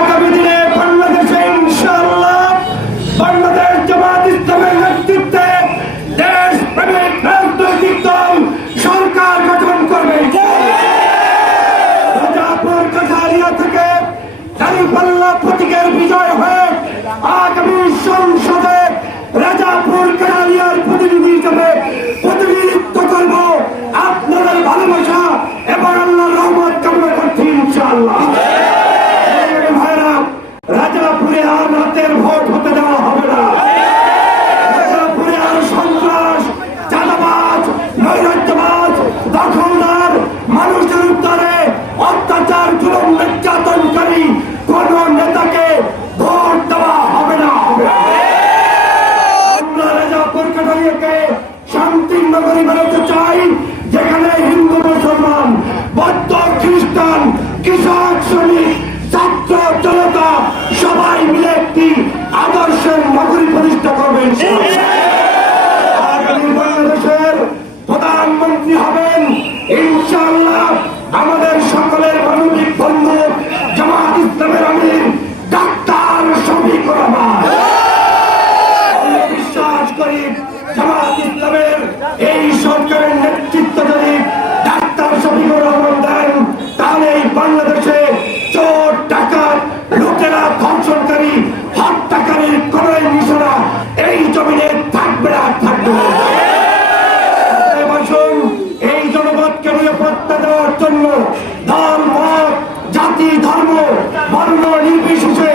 আগামী দিনে বাংলাদেশে ইনশাআল্লাহ বাংলাদেশ জামাত ইসলামের নেতৃত্বে দেশপ্রেমিক রাজনৈতিক দল সরকার গঠন করবে। রাজাপুর কাঠারিয়া থেকে দাঁড়িপাল্লা প্রতীকের বিজয় হয়ে আগামী সংসদে রাজাপুর কাঠারিয়ার প্রতিনিধি হিসেবে প্রতিনিধিত্ব করব। আপনাদের ভালোবাসা এবং আল্লাহর রহমত কামনা করছি ইনশাআল্লাহ। রাজাপুরে আর রাতের ভোট হতে দেওয়া হবে না। রাজাপুরে আর সন্ত্রাস, চাঁদাবাজ, নৈরাজ্যবাজ, দখলদার, মানুষের উদ্ধারে অত্যাচার, জুলুম, নির্যাতনকারী কোন নেতাকে ভোট দেওয়া হবে না। আমরা রাজাপুর কাঠারিয়াকে শান্তির নগরী বানাতে চাই, যেখানে হিন্দু, মুসলমান, বৌদ্ধ, খ্রিস্টান, কৃষক, শ্রমিক, ছাত্র, জনতা সবাই মিলে একটি আদর্শের নগরী প্রতিষ্ঠা করবেন। আগামী বাংলাদেশের প্রধানমন্ত্রী হবেন ইনশাআল্লাহ আমাদের সকলের মানবিক বন্ধু জামাত ইসলামের আমির ডাক্তার শফিকুর রহমান। বিশ্বাস করি জামাত ইসলামের এই সরকারের নেতৃত্ব যদি ডাক্তার শফিকুর রহমান দেন, তাহলে এই বাংলাদেশে চোর, ডাকাত, লুটেরা, ধর্ষণকারী, হত্যাকারীর কোন নিশানা এই জমিনে থাকবে না, থাকবে না। এই জনপদকে নিরাপত্তা দেওয়ার জন্য দল, মত, জাতি, ধর্ম, বর্ণ নির্বিশেষে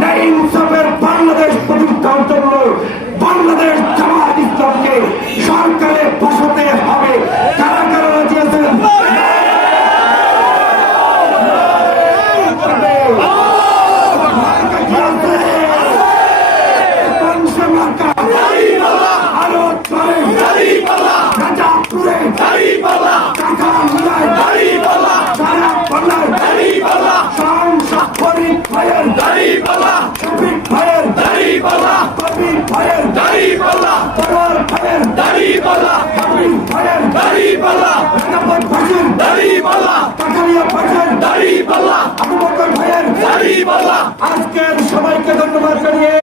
ন্যায় ইনসাফের বাংলাদেশ প্রতিষ্ঠার জন্য বাংলাদেশ জামাত ইসলামকে সরকারে বসাতে হবে। কারা কারা রাজি আছেন? আজকের সবাইকে ধন্যবাদ জানিয়ে